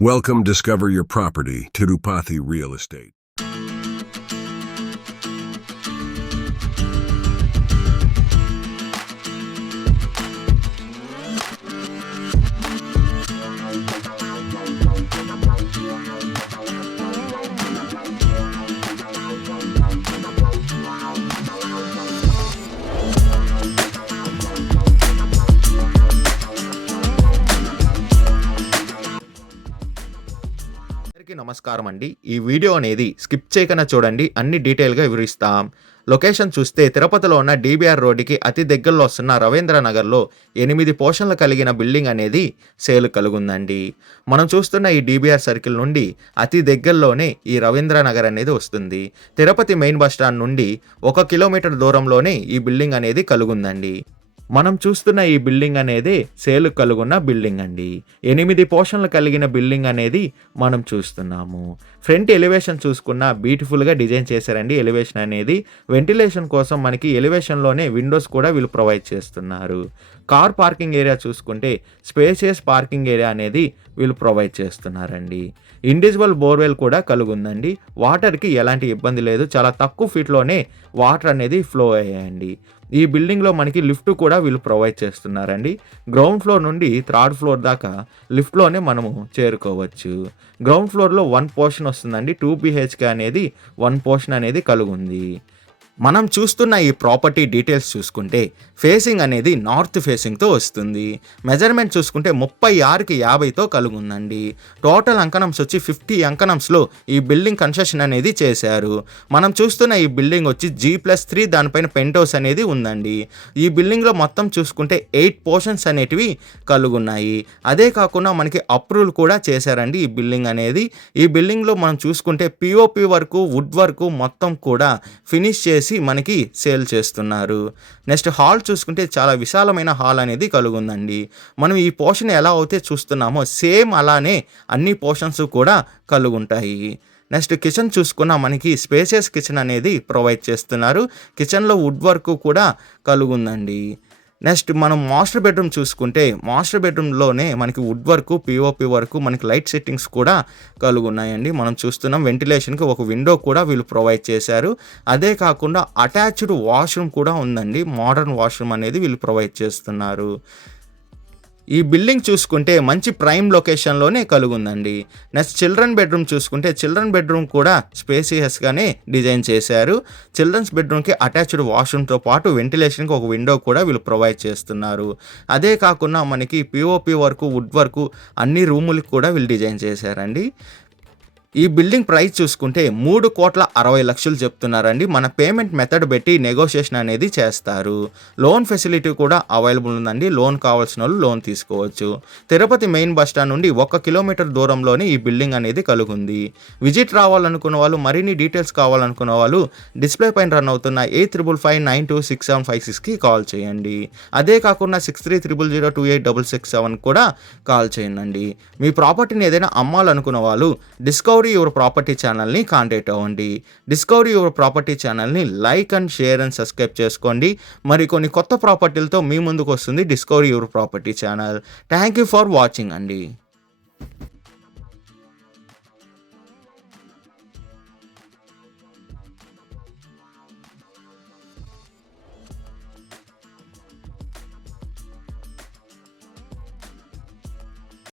Welcome Discover Your Property, Tirupati Real Estate. అందరికీ నమస్కారం అండి. ఈ వీడియో అనేది స్కిప్ చేయకుండా చూడండి, అన్ని డీటెయిల్గా వివరిస్తాం. లొకేషన్ చూస్తే తిరుపతిలో ఉన్న డీబీఆర్ రోడ్డుకి అతి దగ్గరలో వస్తున్న రవీంద్ర నగర్లో 8 పోర్షన్లు కలిగిన బిల్డింగ్ అనేది సేల్ కలుగుందండి. మనం చూస్తున్న ఈ డీబీఆర్ సర్కిల్ నుండి అతి దగ్గరలోనే ఈ రవీంద్ర నగర్ అనేది వస్తుంది. తిరుపతి మెయిన్ బస్ స్టాండ్ నుండి 1 కిలోమీటర్ దూరంలోనే ఈ బిల్డింగ్ అనేది కలుగుందండి. మనం చూస్తున్న ఈ బిల్డింగ్ అనేది సేల్ కలుగున్న బిల్డింగ్ అండి. 8 పోర్షన్లు కలిగిన బిల్డింగ్ అనేది మనం చూస్తున్నాము. ఫ్రంట్ ఎలివేషన్ చూసుకున్న బ్యూటిఫుల్గా డిజైన్ చేశారండి. ఎలివేషన్ అనేది వెంటిలేషన్ కోసం మనకి ఎలివేషన్లోనే విండోస్ కూడా వీళ్ళు ప్రొవైడ్ చేస్తున్నారు. కార్ పార్కింగ్ ఏరియా చూసుకుంటే స్పేసియస్ పార్కింగ్ ఏరియా అనేది వీళ్ళు ప్రొవైడ్ చేస్తున్నారండి. ఇండివిజువల్ బోర్వెల్ కూడా కలుగుందండి. వాటర్కి ఎలాంటి ఇబ్బంది లేదు, చాలా తక్కువ ఫీట్లోనే వాటర్ అనేది ఫ్లో అయ్యాయండి. ఈ బిల్డింగ్లో మనకి లిఫ్ట్ కూడా వీళ్ళు ప్రొవైడ్ చేస్తున్నారండి. గ్రౌండ్ ఫ్లోర్ నుండి 3rd ఫ్లోర్ దాకా లిఫ్ట్లోనే మనము చేరుకోవచ్చు. గ్రౌండ్ ఫ్లోర్లో 1 పోర్షన్ వస్తుందండి. 2 BHK అనేది 1 పోర్షన్ అనేది కలుగుంది. మనం చూస్తున్న ఈ ప్రాపర్టీ డీటెయిల్స్ చూసుకుంటే ఫేసింగ్ అనేది నార్త్ ఫేసింగ్తో వస్తుంది. మెజర్మెంట్ చూసుకుంటే 36కి 50తో కలుగుందండి. టోటల్ అంకణమ్స్ వచ్చి 50 అంకణమ్స్లో ఈ బిల్డింగ్ కన్స్ట్రక్షన్ అనేది చేశారు. మనం చూస్తున్న ఈ బిల్డింగ్ వచ్చి G+3, దానిపైన పెంట్ హౌస్ అనేది ఉందండి. ఈ బిల్డింగ్లో మొత్తం చూసుకుంటే 8 పోర్షన్స్ అనేటివి కలుగున్నాయి. అదే కాకుండా మనకి అప్రూవల్ కూడా చేశారండి ఈ బిల్డింగ్ అనేది. ఈ బిల్డింగ్లో మనం చూసుకుంటే POP వరకు, వుడ్ వరకు మొత్తం కూడా ఫినిష్ చేసి మనకి సేల్ చేస్తున్నారు. నెక్స్ట్ హాల్ చూసుకుంటే చాలా విశాలమైన హాల్ అనేది కలుగుందండి. మనం ఈ పోర్షన్ ఎలా అయితే చూస్తున్నామో సేమ్ అలానే అన్ని పోర్షన్స్ కూడా కలుగుంటాయి. నెక్స్ట్ కిచెన్ చూసుకున్న మనకి స్పేసియస్ కిచెన్ అనేది ప్రొవైడ్ చేస్తున్నారు. కిచెన్లో వుడ్ వర్క్ కూడా కలుగుందండి. నెక్స్ట్ మనం మాస్టర్ బెడ్రూమ్ చూసుకుంటే మాస్టర్ బెడ్రూమ్లోనే మనకి వుడ్ వర్క్, POP వరకు మనకి లైట్ సెట్టింగ్స్ కూడా కలుగున్నాయండి. మనం చూస్తున్నాం వెంటిలేషన్కి ఒక విండో కూడా వీళ్ళు ప్రొవైడ్ చేశారు. అదే కాకుండా అటాచ్డ్ వాష్రూమ్ కూడా ఉందండి. మోడర్న్ వాష్రూమ్ అనేది వీళ్ళు ప్రొవైడ్ చేస్తున్నారు. ఈ బిల్డింగ్ చూసుకుంటే మంచి ప్రైమ్ లొకేషన్లోనే కలుగుందండి. నెక్స్ట్ చిల్డ్రన్ బెడ్రూమ్ చూసుకుంటే చిల్డ్రన్ బెడ్రూమ్ కూడా స్పేసియస్గానే డిజైన్ చేశారు. చిల్డ్రన్స్ బెడ్రూమ్కి అటాచ్డ్ వాష్రూమ్తో పాటు వెంటిలేషన్కి ఒక విండో కూడా వీళ్ళు ప్రొవైడ్ చేస్తున్నారు. అదే కాకుండా మనకి POP వరకు, వుడ్ వరకు అన్ని రూములకు కూడా వీళ్ళు డిజైన్ చేశారండి. ఈ బిల్డింగ్ ప్రైస్ చూసుకుంటే 3,60,00,000 చెప్తున్నారండి. మన పేమెంట్ మెథడ్ పెట్టి నెగోషియేషన్ అనేది చేస్తారు. లోన్ ఫెసిలిటీ కూడా అవైలబుల్ ఉందండి. లోన్ కావాల్సిన వాళ్ళు లోన్ తీసుకోవచ్చు. తిరుపతి మెయిన్ బస్ స్టాండ్ నుండి 1 కిలోమీటర్ దూరంలోనే ఈ బిల్డింగ్ అనేది కలుగుంది. విజిట్ రావాలనుకున్న వాళ్ళు, మరిన్ని డీటెయిల్స్ కావాలనుకున్న వాళ్ళు డిస్ప్లే పైన రన్ అవుతున్న 8559926756కి కాల్ చేయండి. అదే కాకుండా 6300028667 కూడా కాల్ చేయండి. మీ ప్రాపర్టీని ఏదైనా అమ్మాలనుకున్న వాళ్ళు డిస్కవరీ యువర్ ప్రాపర్టీ ఛానల్ని కాంటాక్ట్ అవ్వండి. డిస్కవరీ యువర్ ప్రాపర్టీ ఛానల్ని like and share and subscribe చేసుకోండి. మరి కొన్ని కొత్త ప్రాపర్టీలతో మీ ముందుకు వస్తుంది discovery your property channel. Thank you for watching అండి.